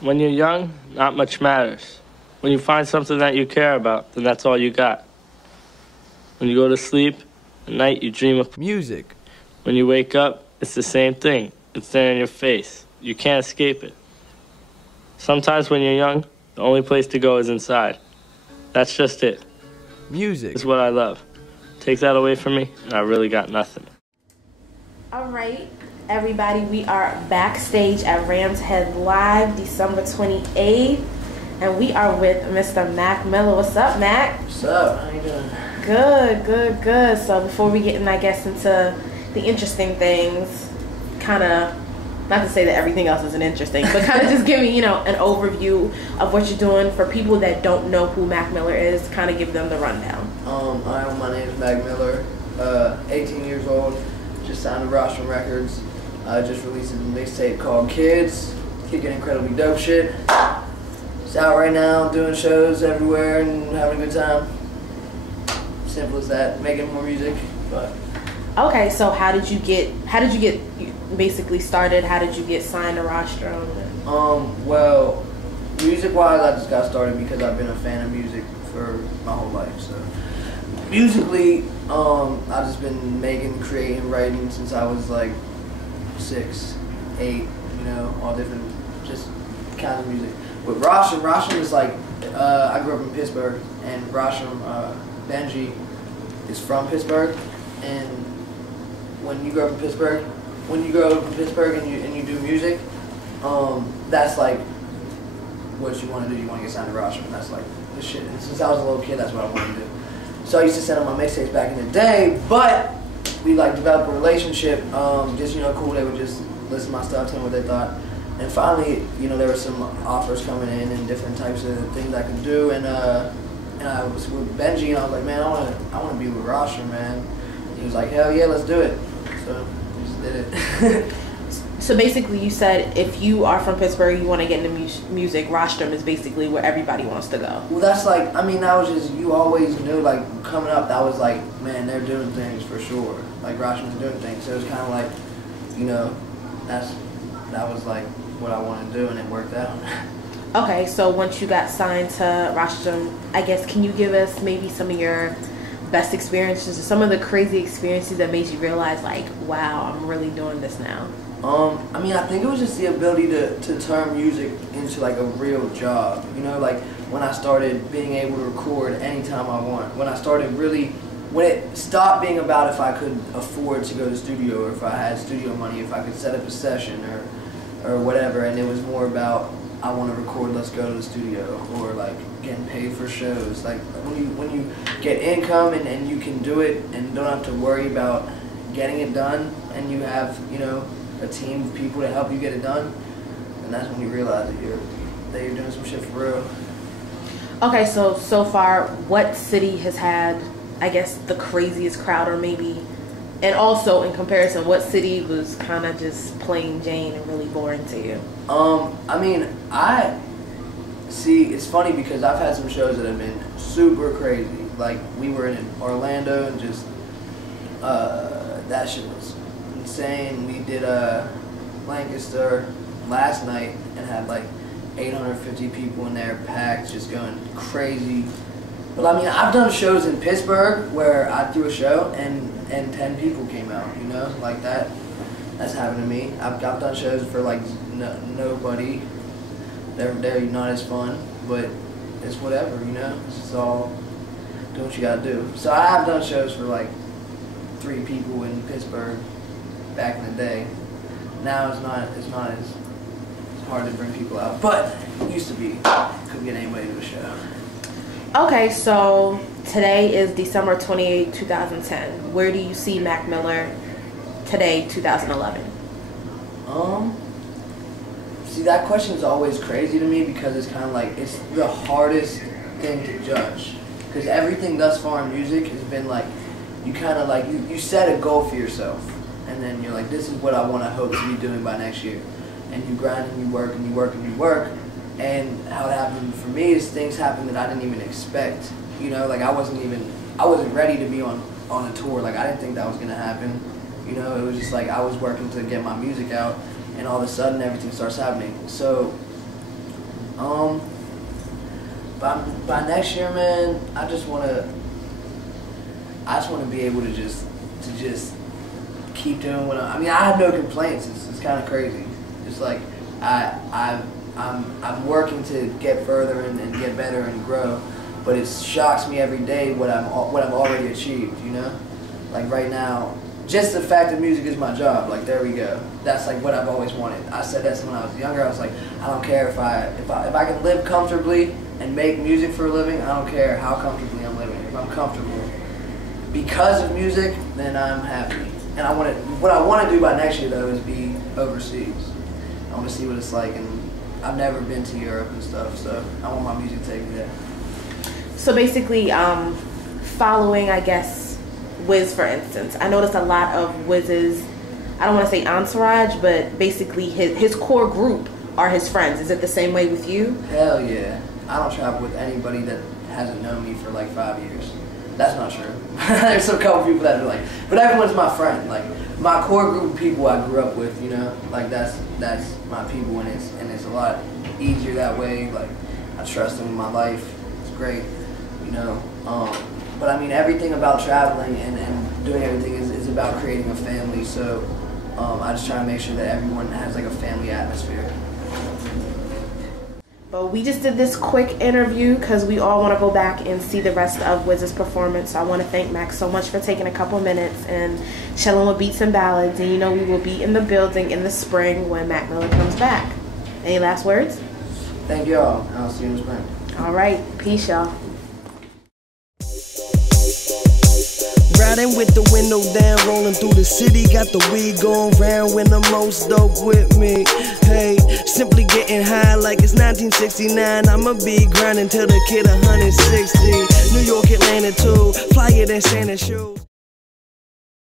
When you're young, not much matters. When you find something that you care about, then that's all you got. When you go to sleep, at night you dream of music. When you wake up, it's the same thing. It's there in your face. You can't escape it. Sometimes when you're young, the only place to go is inside. That's just it. Music is what I love. Take that away from me, and I really got nothing. All right, everybody, we are backstage at Rams Head Live, December 28th, and we are with Mr. Mac Miller. What's up, Mac? What's up? How you doing? Good, good, good. So before we get in, I guess, into the interesting things, kind of, not to say that everything else isn't interesting, but kind of just give me, an overview of what you're doing for people that don't know who Mac Miller is, kind of give them the rundown. My name is Mac Miller, 18 years old, just signed to Rostrum Records. Just released a mixtape called Kids, kicking incredibly dope shit. It's out right now, doing shows everywhere and having a good time. Simple as that, making more music. But okay, so how did you get basically started? How did you get signed to Rostrum? Well, music-wise, I just got started because I've been a fan of music for my whole life. So musically, I've just been making, creating, writing since I was like 6, 8, all different just kinds of music. With Rostrum is like, I grew up in Pittsburgh, and Rostrum, Benji is from Pittsburgh, and when you grow up in Pittsburgh, and you do music, that's like what you want to do. You want to get signed to Rostrum. That's like the shit. And since I was a little kid, that's what I wanted to do. So I used to send them my mixtapes back in the day, but we like developed a relationship. Just cool. They would just listen to my stuff, tell me what they thought, and finally, there were some offers coming in and different types of things I could do, and I was with Benji, and I was like, man, I want to be with Rostrum, man. He was like, hell yeah, let's do it. So we just did it. So basically, you said if you are from Pittsburgh, you want to get into music, Rostrum is basically where everybody wants to go. Well, that's like, that was just, you always knew, like, coming up, that was like, man, they're doing things for sure. Like, Rostrum's doing things. So it was kind of like, that was like what I wanted to do, and it worked out. Okay, so once you got signed to Rostrum, I guess, can you give us maybe some of your best experiences, or some of the crazy experiences that made you realize, like, wow, I'm really doing this now? I think it was just the ability to turn music into like a real job. Like when I started being able to record anytime I want. When it stopped being about if I could afford to go to the studio, or if I had studio money, if I could set up a session or whatever, and it was more about, I want to record, let's go to the studio, or like getting paid for shows. Like when you get income and you can do it and don't have to worry about getting it done, and you have, a team of people to help you get it done, and that's when you realize that you're doing some shit for real. Okay, so far, what city has had, I guess, the craziest crowd, or maybe, and also in comparison, what city was kind of just plain Jane and really boring to you? I see, it's funny because I've had some shows that have been super crazy. Like, we were in Orlando, and just, that shit was insane. We did Lancaster last night and had like 850 people in there, packed, just going crazy. But I've done shows in Pittsburgh where I threw a show and 10 people came out, like that. That's happened to me. I've done shows for like nobody. They're not as fun, but it's whatever, It's just all do what you gotta do. So I have done shows for like 3 people in Pittsburgh back in the day. Now it's not as hard to bring people out, but it used to be. Couldn't get anybody to a show. Okay, so today is December 28, 2010. Where do you see Mac Miller today, 2011? See, that question is always crazy to me because it's kind of like, it's the hardest thing to judge. Because everything thus far in music has been like, you kind of like, you set a goal for yourself. And then you're like, this is what I want to hope to be doing by next year. And you grind and you work and you work and you work. And how it happened for me is things happened that I didn't even expect. Like I wasn't ready to be on a tour. Like I didn't think that was going to happen. It was just like I was working to get my music out, and all of a sudden everything starts happening. So By next year, man, I just want to be able to just keep doing what I mean. I have no complaints. It's kind of crazy. It's like I'm working to get further and get better and grow, but it shocks me every day what I've already achieved. You know, like right now, just the fact that music is my job. Like there we go. That's like what I've always wanted. I said that when I was younger. I was like, I don't care if I can live comfortably and make music for a living. I don't care how comfortably I'm living. If I'm comfortable because of music, then I'm happy. And what I want to do by next year though is be overseas. I want to see what it's like, and I've never been to Europe and stuff, so I want my music to take me there. So basically, following, I guess, Wiz, for instance, I noticed a lot of Wiz's, I don't want to say entourage, but basically his core group are his friends. Is it the same way with you? Hell yeah. I don't travel with anybody that hasn't known me for like 5 years. That's not true. There's a couple people that are like, but everyone's my friend. Like my core group of people I grew up with, you know, like that's my people, and it's a lot easier that way. Like I trust them with my life. It's great, you know. But I mean, everything about traveling and doing everything is about creating a family. So I just try to make sure that everyone has like a family atmosphere. But we just did this quick interview because we all want to go back and see the rest of Wiz's performance. So I want to thank Max so much for taking a couple minutes and chilling with Beats and Ballads. And you know we will be in the building in the spring when Mac Miller comes back. Any last words? Thank y'all. I'll see you in the spring. All right. Peace, y'all. Riding with the window down, rolling through the city, got the weed going round when the most dope with me. Hey, simply getting high like it's 1969. I'ma be grinding till the kid 160. New York, Atlanta too, flyer than Santa shoes.